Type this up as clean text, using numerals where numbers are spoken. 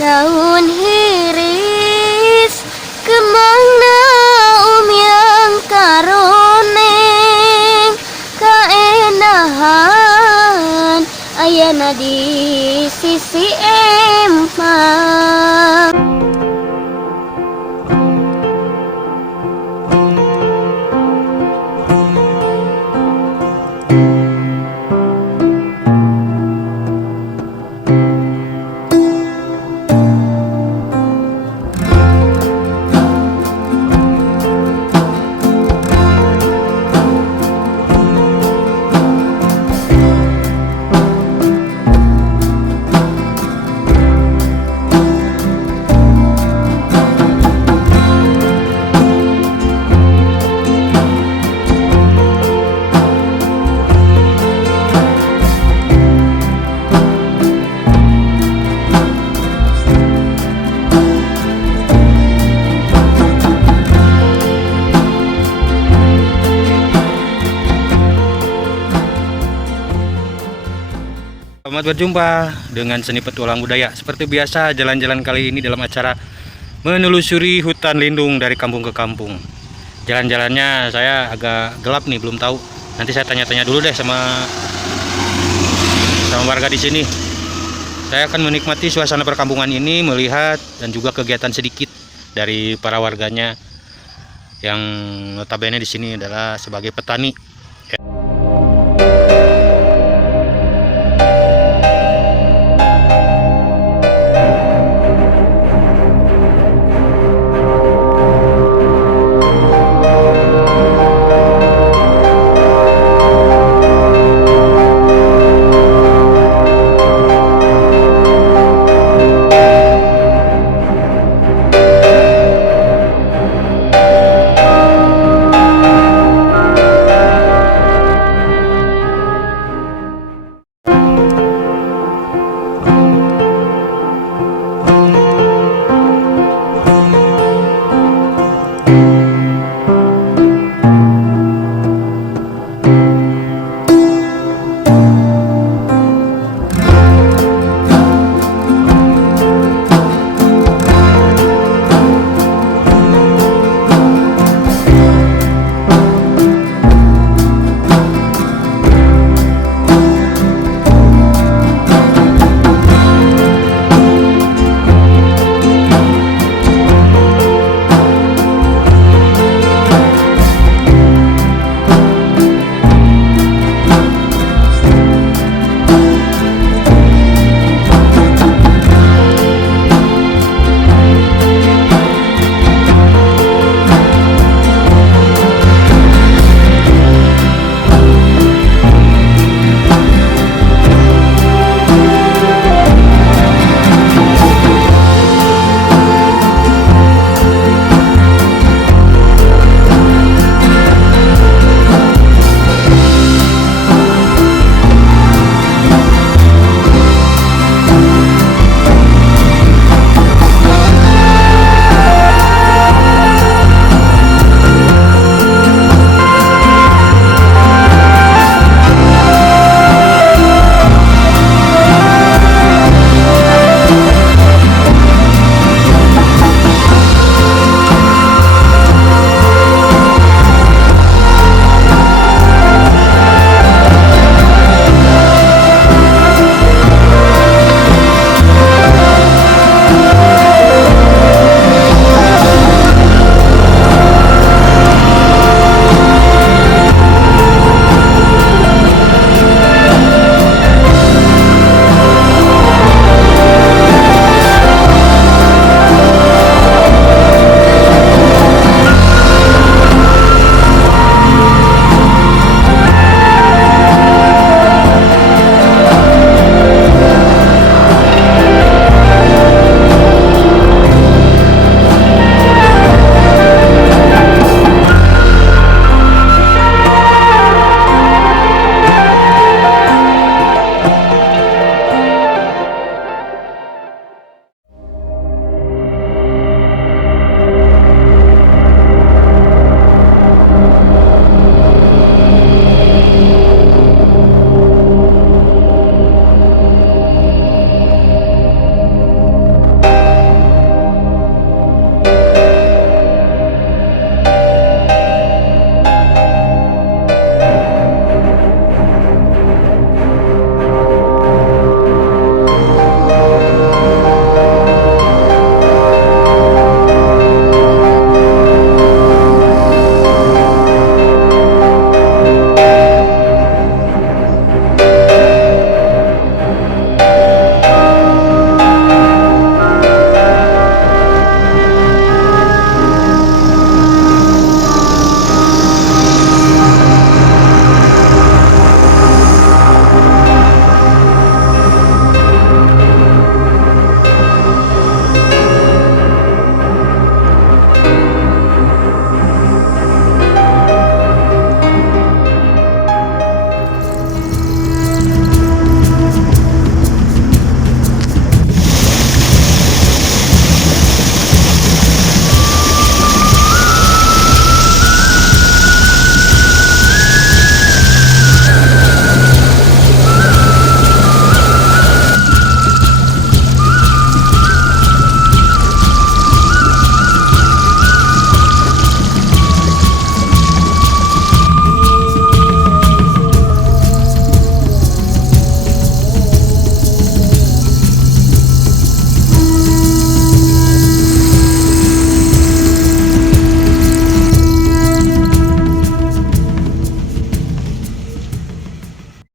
daun hiris kemana yang karoneng kaenahan ayana di sisi empang. Selamat berjumpa dengan Seni Petualang Budaya. Seperti biasa, jalan-jalan kali ini dalam acara menelusuri hutan lindung dari kampung ke kampung. Jalan-jalannya saya agak gelap nih, belum tahu. Nanti saya tanya-tanya dulu deh sama warga di sini. Saya akan menikmati suasana perkampungan ini, melihat dan juga kegiatan sedikit dari para warganya yang notabene di sini adalah sebagai petani.